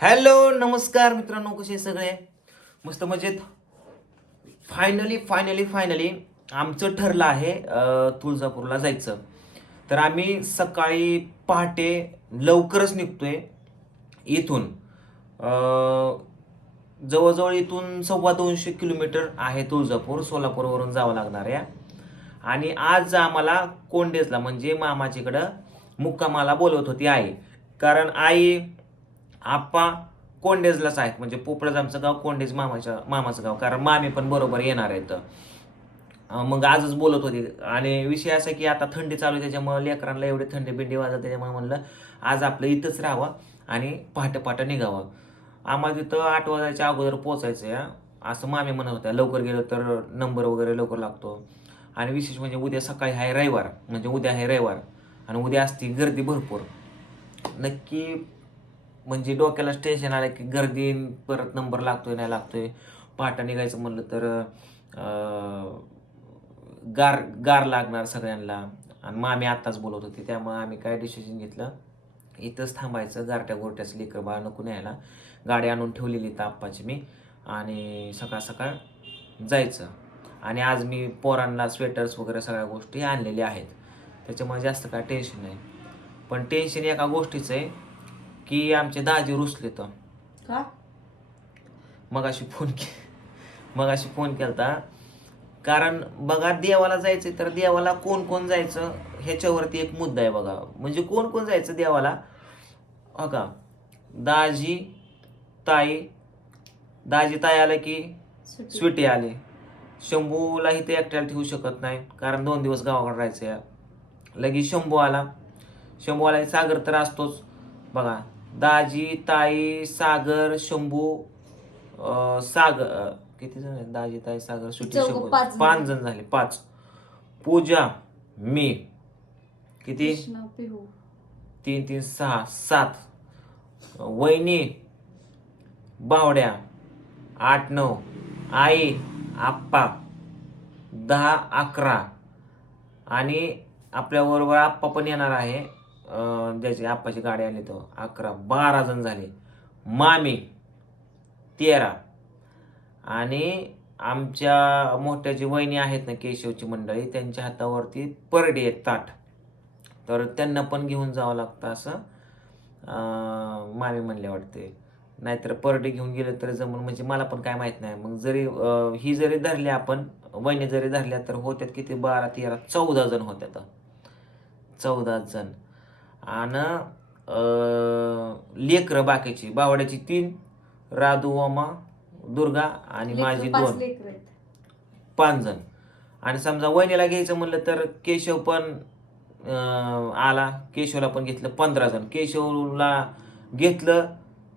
Hello नमस्कार मित्रांनो कसे सगळे? मस्त मजेत. फायनली फायनली फायनली आमचं ठरलं आहे तुळजापूरला जायचं. तर आम्ही सकाळी पहाटे लवकरच निघतोय इथून. जवळजवळ इथून सव्वा दोनशे किलोमीटर आहे तुळजापूर सोलापूरवरून जावं लागणार आहे. आणि आज आम्हाला कोंडेजला म्हणजे मामाचीकडं मुक्कामाला बोलवत होती आई. कारण आई आप्पा कोंडेजलाच आहेत. म्हणजे पोपळज आमचं गाव कोंडेज मामाच्या मामाचं गाव. कारण मामी पण बरोबर येणार आहेत. मग आजच बोलत होती. आणि विषय असा की आता थंडी चालू आहे त्याच्यामुळे लेकरांना एवढी थंडी बिंडी वाजत त्याच्यामुळे म्हणलं आज आपलं इथंच राहावं आणि पहाटे पहाटे निघावं. आम्हाला तिथं आठ वाजायच्या अगोदर पोचायचं आहे असं मामी म्हणत होत्या. लवकर गेलं तर नंबर वगैरे लवकर लागतो. आणि विशेष म्हणजे उद्या सकाळी आहे रविवार. म्हणजे उद्या आहे रविवार. आणि उद्या असती गर्दी भरपूर. नक्की म्हणजे डोक्याला टेन्शन आलं की गर्दी परत नंबर लागतोय नाही लागतोय. पहाटा निघायचं म्हणलं तर गार गार लागणार सगळ्यांना. आणि मामी आत्ताच बोलत होती त्यामुळे आम्ही काय डिसिजन घेतलं? इथंच थांबायचं गारट्या गोरट्याचं लेकर बाळ नको न्यायला. गाडी आणून ठेवलेली ताप्पाची मी. आणि सकाळ सकाळ जायचं. आणि आज मी पोरांना स्वेटर्स वगैरे सगळ्या गोष्टी आणलेल्या आहेत. त्याच्यामुळे जास्त काय टेन्शन नाही. पण टेन्शन एका गोष्टीचं आहे की आमचे दाजी रुसले तर. का? मगाशी फोन के मगाशी फोन केलता. कारण बघा देवाला जायचं तर देवाला कोण कोण जायचं ह्याच्यावरती एक मुद्दा आहे बघा. म्हणजे कोण कोण जायचं देवाला? हो का? दाजी ताई दाजी ताई आलं की. स्वीटी. आले. शंभूला इथे एकट्याला ठेवू शकत नाही कारण दोन दिवस गावाकडे राहायचं आहे लगेच शंभू आला. शंभू आला सागर तर असतोच. बघा दाजी ताई सागर शंभू अं, सागर अं, किती जण आहेत? दाजी ताई सागर सुटी चौघं, शंभू. पाच जण. पाच जण झाले पाच. पूजा मी. किती? कृष्ण पिहू. तीन तीन सहा सात. वहिनी बावड्या आठ नऊ. आई आप्पा दहा अकरा. आणि आपल्याबरोबर आप्पा पण येणार आहे. ज्याची आप्पाची गाडी आली तो. अकरा बारा जण झाले. मामी तेरा. आणि आमच्या मोठ्या जी वहिनी आहेत ना केशवची मंडळी त्यांच्या हातावरती परडे आहेत ताट. तर त्यांना पण घेऊन जावं लागतं असं मामी म्हणले वाटते नाहीतर परडे घेऊन गेलं तर जमून म्हणजे मला पण काय माहीत नाही. मग जरी ही जरी धरली आपण वहिनी जरी धरल्या तर होत्यात किती? बारा तेरा चौदा जण होत्यात. चौदा जण. आणि लेकरं बाकीची. बावड्याची तीन राधू ओमा दुर्गा आणि माझी दोन. पाच जण. आणि समजा वहिनीला घ्यायचं म्हणलं तर केशव पण आला. केशवला पण घेतलं पंधरा जण. केशवला घेतलं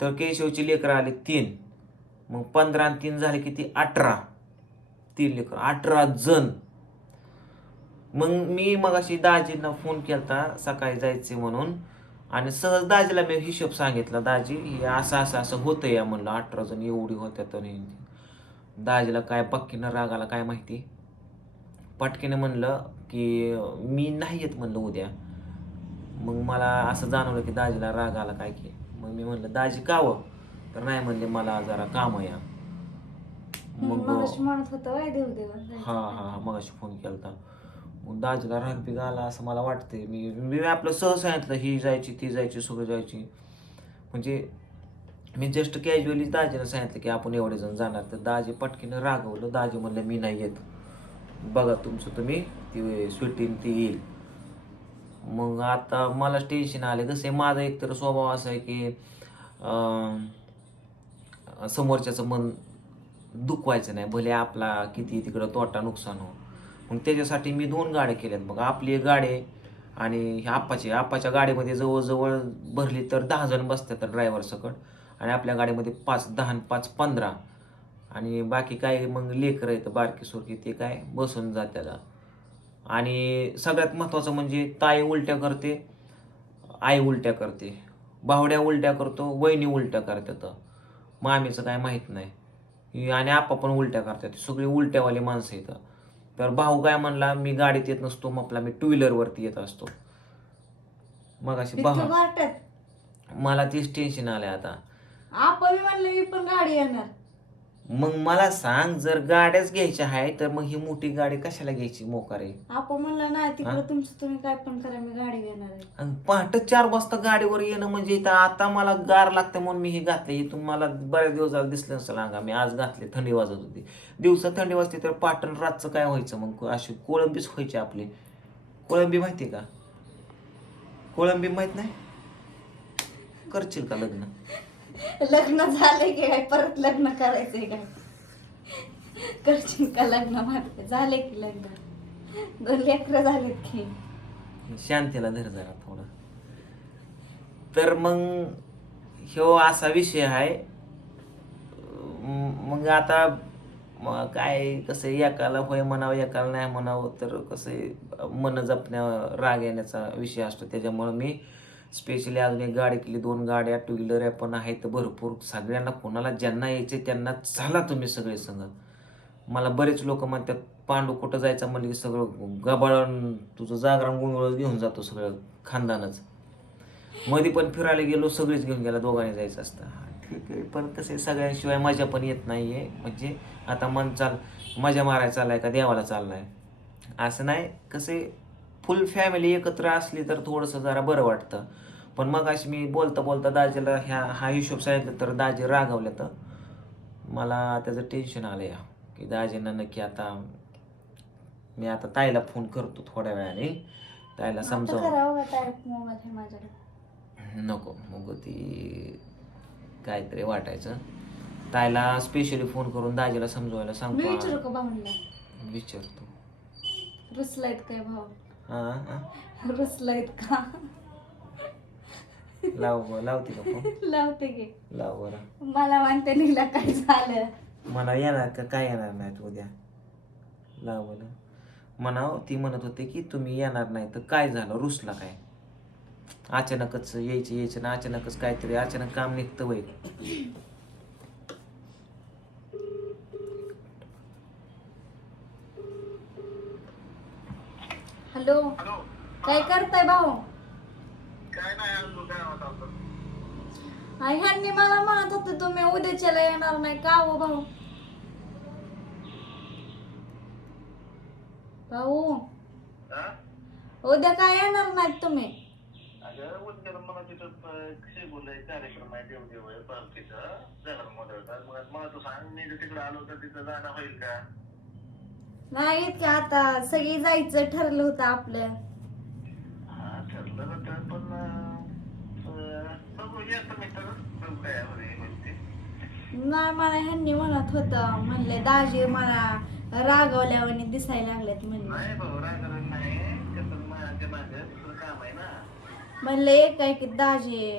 तर केशवची लेकरं आली तीन. मग पंधरा आणि तीन झाले किती? अठरा. तीन लेकर. अठरा जण. मग मी मग अशी दाजींना फोन केलता सकाळी जायचे म्हणून. आणि सहज दाजीला मी हिशोब सांगितला दाजी हे असं असं असं होतं या म्हणलं अठरा जण एवढी होत्या तर. दाजीला काय पक्कीनं राग आला काय माहिती? पटकीने म्हणलं की मी नाही येत म्हणलं उद्या. मग मला असं जाणवलं की दाजीला राग आला काय की. मग मी म्हणलं दाजी कावं तर नाही म्हणले मला जरा काम या. मग मगाशी म्हणत होतं "वय देव देव हा हा हा मग फोन केलता. मग दाजीला राग बिग आला असं मला वाटते मी मी आपलं सहज सांगितलं ही जायची ती जायची सगळं जायची. म्हणजे मी जस्ट कॅज्युअली दाजीला सांगितलं की आपण एवढे जण जाणार. तर दाजी पटकीनं रागवलं. दाजी म्हणलं मी नाही येत. बघा तुमचं तुम्ही ती स्वीटीन ती येईल. मग आता मला टेन्शन आले. कसं आहे माझा एकतर स्वभाव असा आहे की समोरच्याचं मन दुखवायचं नाही. भले आपला किती तिकडं तोटा नुकसान हो. मग त्याच्यासाठी मी दोन गाड्या केल्यात बघा. आपली एक गाडी आहे आणि ह्या आप्पाची आप्पाच्या गाडीमध्ये जवळजवळ भरली तर दहा जण बसतात ड्रायव्हर सकट. आणि आपल्या गाडीमध्ये पाच दहा पाच पंधरा. आणि बाकी काय मग लेकरं आहेत बारकी सुरकी ते काय बसून जात्याला आणि सगळ्यात महत्त्वाचं म्हणजे ताई उलट्या करते आई उलट्या करते. बावड्या उलट्या करतो वहिनी उलट्या करतात. मामीचं काय माहीत नाही. आणि आप्पा पण उलट्या करतात. सगळी उलट्यावाली माणसं येतं तर भाऊ काय म्हणला मी गाडीत येत नसतो आपला मी टू व्हीलरवरती येत असतो. मग अशी भाऊ मला तेच टेन्शन आलंय आता. आपण म्हणलं मी पण गाडी येणार. मग मला सांग जर गाड्याच घ्यायच्या आहे तर मग ही मोठी गाडी कशाला घ्यायची मोकारे? आपण म्हणलं नाही हा? तिकडे तुमचं तुम्ही काय पण करा मी गाडी घेणार आहे. आणि पहाटे चार वाजता गाडीवर येणं म्हणजे इथं आता मला गार लागते म्हणून मी हे घातले मला बऱ्याच दिवस झाला दिसलं नसेल अंगा मी आज घातले थंडी वाजत होती. दिवसा थंडी वाजते तर पाटण रातचं काय व्हायचं मग? अशी कोळंबीच व्हायची आपली. कोळंबी माहिती का? कोळंबी माहीत नाही? करशील का लग्न? लग्न झालंय की काय? परत लग्न करायचंय काय करशील का लग्न माझं? झाले की लग्न? दोन लेकरं झालेत की. शांतीला धर जरा थोडं. तर मग ह्यो असा विषय आहे मग आता काय कसं एकाला होय म्हणावं एकाला नाही म्हणावं तर कसं मन जपण्या राग येण्याचा विषय असतो. त्याच्यामुळं मी स्पेशली अजून एक गाडी केली दोन गाड्या टू व्हीलर पण आहेत भरपूर. सगळ्यांना कोणाला ज्यांना यायचे त्यांना चला तुम्ही सगळे संग. मला बरेच लोक म्हणतात पांडू कुठं जायचं? म्हणलं की सगळं गबाळण तुझं जागरण गुंगळ घेऊन जातो सगळं खानदानच. मध्ये पण फिरायला गेलो सगळेच घेऊन गेला दोघांनी जायचं असतं. ठीक आहे पण कसं आहे, सगळ्यांशिवाय मजा पण येत नाही आहे म्हणजे आता मन चाल मजा मारायला चाललाय का? देवाला चाललाय. असं नाही कसे फुल फॅमिली एकत्र असली तर थोडंसं जरा बरं वाटतं. पण मग अशी मी बोलता बोलता दाजीला ह्या हा हिशोब सांगितलं तर दाजी रागावल्या तर मला त्याचं टेन्शन आलं या. की दाजींना नक्की आता मी आता ताईला फोन करतो थोड्या वेळाने. ताईला समजावून. माझ्याकडे? नको मग ती काहीतरी वाटायचं. ताईला स्पेशली फोन करून दाजीला समजवायला सांगतो. विचारतो. रुसलायत काय भाऊ? रुसलायत का? लाव लावते का फोन? लावते की. लाव बरं. मला म्हणते नीला काय झालं. मला येणार का काय येणार नाहीत उद्या? लाव बरं. म्हणाव ती म्हणत होते की तुम्ही येणार नाही तर काय झालं रुसला काय? अचानकच यायचं यायचं ना अचानकच काहीतरी अचानक काम निघतं वय. हॅलो. काय करताय भाऊ? काय नाही ह्यांनी मला म्हणत होते तुम्ही उद्याच्याला येणार नाही. का हो भाऊ? भाऊ? उद्या काय येणार नाहीत तुम्ही? कार्यक्रम का नाही की आता सगळी जायचं ठरलं होतं आपलं. हा ठरलं होतं पण अं, बघू काय. नाही मला ह्यांनी म्हणत होतं म्हणले दाजी मला रागवल्यावानी दिसायला लागलेत म्हणले नाही भाऊ रागाला नाही कसं माझ्या माझ्या दुसरं काम आहे ना. म्हणले एक की दाजी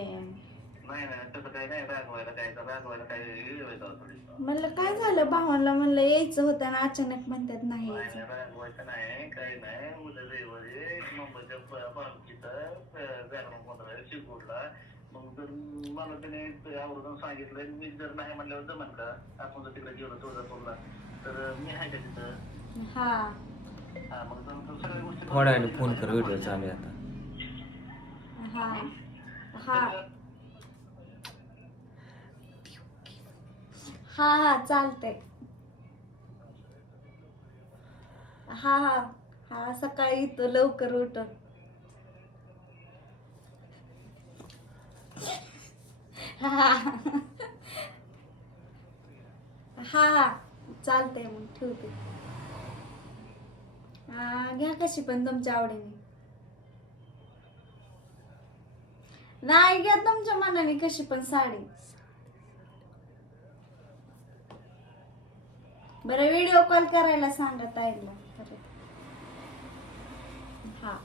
नाही नाही तसं काही नाही रागवायला काय तर रागवायला काही वेळ म्हणलं काय झालं? भावाला म्हणलं यायचं होतं आणि अचानक म्हणतात नाही नाही यायचं. नाही, रागवायचं नाही काही नाही. उद्या रविवारी मुंबईच्या पालखीचा मग जर मला त्याने ते आवर्जून सांगितलं मी जर नाही म्हणल्यावर जमन का? आपण जर तिकडे गेलो तुळजापूरला तर मी आहे का तिथं? हा. हा मग सगळ्या गोष्टी थोड्या फोन कर व्हिडिओ चालू आहे आता. हा. हा. हा हा चालतंय. हा हा हा सकाळी येतो लवकर उठून हा हा हा चालतंय मग ठेवते. हा, घ्या कशी पण तुमच्या आवडीने. नाही घ्या तुमच्या मनाने कशी पण साडी. बरं व्हिडिओ कॉल करायला सांगा ताईला. हा.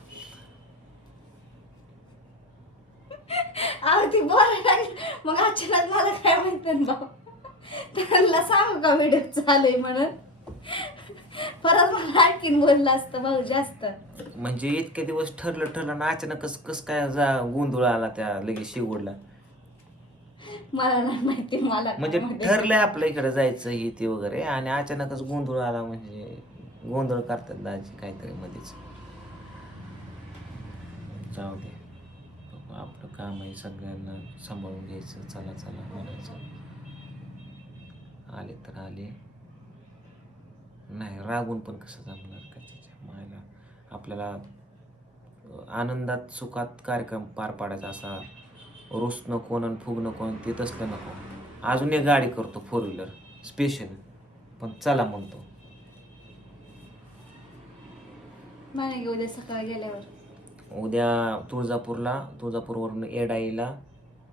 अहो ती बोलायला लागली. मग अचानक मला काय म्हणतात भाऊ त्यांना सांगू का व्हिडिओ चालू आहे म्हणून? परत मला आणखीन बोललं असतं भाऊ जास्त. म्हणजे इतके दिवस ठरलं ठरलं ना अचानकच कस काय जा गोंधळ आला त्या लगेच शिवडला मला नाही माहिती मला म्हणजे. ठरलंय आपल्या इकडे जायचं हे ते वगैरे आणि अचानकच गोंधळ आला म्हणजे गोंधळ करतात दाजी काहीतरी मध्येच. जाऊ दे. बघू आपलं काम आहे सगळ्यांना सांभाळून घ्यायचं चला चला म्हणायचं. आले तर आले. नाही रागून पण कसं जमणार का त्याच्या मायला? आपल्याला अं, आनंदात सुखात कार्यक्रम पार पाडायचा असा रोस नको आणि फुग नको आणि ते तसलं नको. अजून एक गाडी करतो फोर व्हीलर स्पेशल पण चला म्हणतो उद्या सकाळी गेल्यावर. उद्या तुळजापूरला तुळजापूरवरून एडाईला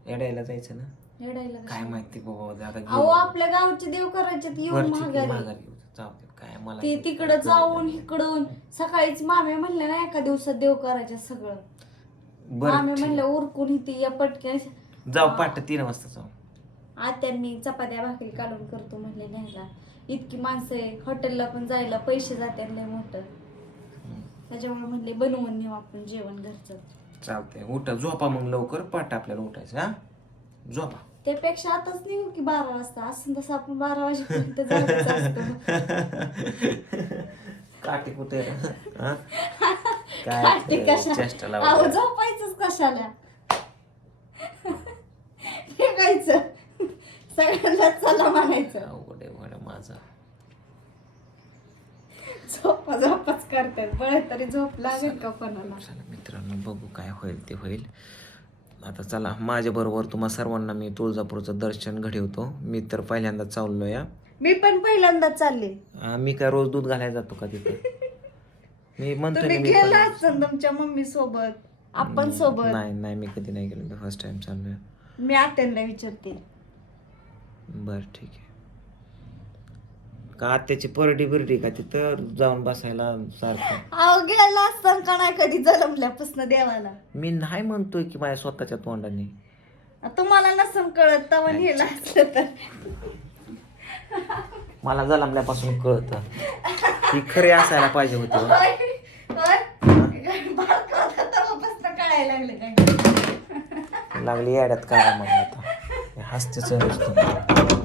एडाईला जायचं ना? येडायला काय माहिती बाबा उद्या आता अहो गेलो. आपल्या गावचे देव करायचे येऊन माघारी. येऊ. जाऊ दे. काय मला ते तिकडं जाऊन इकडून. सकाळीच मामे म्हणले ना एका दिवसात देव करायचे सगळं. बरं मामे ठीक. म्हणलं उरकून इथे या पटकन. जाऊ पाठ तीन वाजता जाऊ. आत्यांनी चपात्या भाकरी काढून करतो म्हणले न्यायला. इतकी माणसं आहे हॉटेलला पण जायला पैसे जातात लय मोठं. त्याच्यामुळे म्हणले बनवून नेऊ आपण जेवण घरचं. चालतंय उठा झोपा मग लवकर पाठ आपल्याला उठायचं हा? झोपा. त्यापेक्षा आताच निघू की बारा वाजता. असं तसं आपण बारा वाजेपर्यंत जायचं असतं. काठी कुठे काय कशा? चेष्टा अहो लावली कशाला? ठेवायचं सगळ्यांना चला म्हणायचं. अवघड आहे वड माझा. झोपा झोपाच करतात. बळ तरी झोप लागेल का कोणाला? चला मित्रांनो बघू काय होईल ते होईल. आता चला माझ्या बरोबर तुम्हा सर्वांना मी तुळजापूरचं दर्शन घडवतो. मी तर पहिल्यांदा चाललो या मी पण पहिल्यांदा चालले. मी काय रोज दूध घालायला जातो का तिथे? मी म्हणतो तुम्ही ना मी गेला असाल तुमच्या मम्मी सोबत. आपण सोबत. नाही नाही मी कधी नाही गेलो. मी फर्स्ट टाइम चाललोय. मी आत्यांना विचारते. बर ठीक आहे. का आत्याची परडी बिरडी का तिथं जाऊन बसायला सारखं? अहो गेला असताना का नाही कधी जलमल्यापासून देवाला? मी नाही म्हणतोय की माझ्या स्वतःच्या तोंडाने. तुम्हाला नसन कळत तवा नेला असलं तर. मला जलमल्यापासून कळतं. ही खरे असायला पाहिजे होते. होय? होय? बारकं होतं तेव्हापासून लागले काय लागली याड्यात काय मला आता हसतेच नुसतं.